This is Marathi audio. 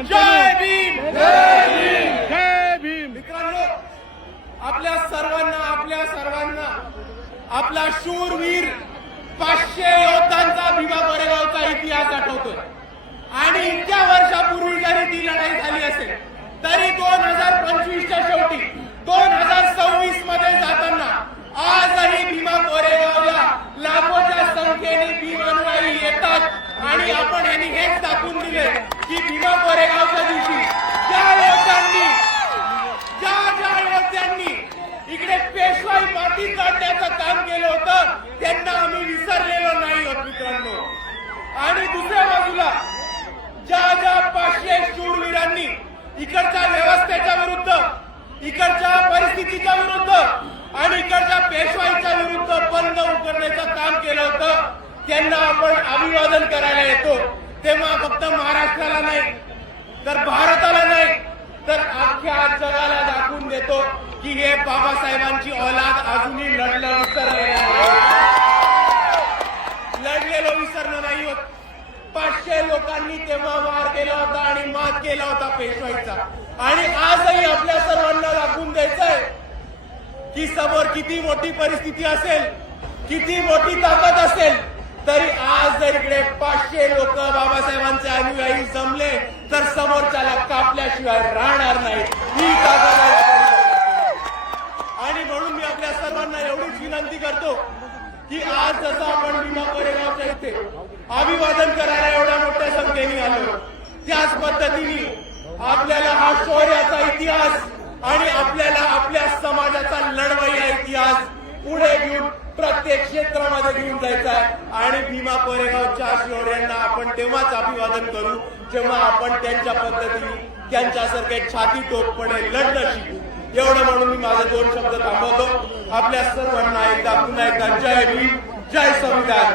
जय भीम, जय भीम, जय भीम. मित्रांनो, आपल्या सर्वांना आपला शूरवीर 500 योद्धांचा भीमा कोरेगावचा इतिहास आठवतोय. आणि इतक्या वर्षापूर्वी जरी ती लढाई झाली असेल तरी 2025च्या शेवटी 2026 मध्ये जाताना आजही भीमा कोरेगावला लाखोच्या संख्येने भीम अनुयायी येतात. आणि आपण यांनी हेच दाखवून दिले की भीमा कोरेगावच्या दिवशी ज्या योद्ध्यांनी इकडे पेशवाई माती काढण्याचं काम केलं होतं त्यांना आम्ही विसरलेलो नाही आहोत मित्रांनो. आणि दुसऱ्या बाजूला ज्या 500 शूरवीरांनी इकडच्या व्यवस्थेच्या विरुद्ध, इकडच्या परिस्थितीच्या विरुद्ध आणि इकडच्या पेशवाईच्या विरुद्ध बंद उकरण्याचं काम केलं होतं त्यांना आपण अभिवादन करायला येतो तेव्हा फक्त महाराष्ट्राला नाही तर भारताला नाही तर अख्ख्या जगाला दाखवून देतो की हे बाबासाहेबांची औलाद अजूनही लढलेलो विसरलो नाही होत. 500 लोकांनी तेव्हा वार केला होता आणि मात केला होता पेशवाईचा. आणि आजही आपल्या सर्वांना दाखवून द्यायचंय की समोर किती मोठी परिस्थिती असेल, किती मोठी ताकद असेल तरी आज जर इकडे 500 लोक बाबासाहेबांचे अनुयायी जमले तर समोरच्याला कापल्याशिवाय राहणार नाही. ही ताकद आहे. आणि म्हणून मी आपल्या सर्वांना एवढीच विनंती करतो की आज जसं आपण भीमा कोरेगावच्या इथे अभिवादन करायला एवढ्या मोठ्या संख्येने आलो त्याच पद्धतीने आपल्याला हा शौर्याचा इतिहास आणि आपल्याला आपल्या समाजाचा लढवय्या इतिहास पुढे घेऊन प्रत्येक क्षेत्रामध्ये घेऊन जायचा आहे. आणि भीमा कोरेगावच्या शौर्यांना आपण तेव्हाच अभिवादन करू जेव्हा आपण त्यांच्या पद्धतीने त्यांच्यासारखे छाती टोकपणे लढणं शिकू. एवढं म्हणून मी माझे 2 शब्द थांबवतो. आपल्या सर्वांना एकदा पुन्हा एकदा जय भीम, जय संविधान.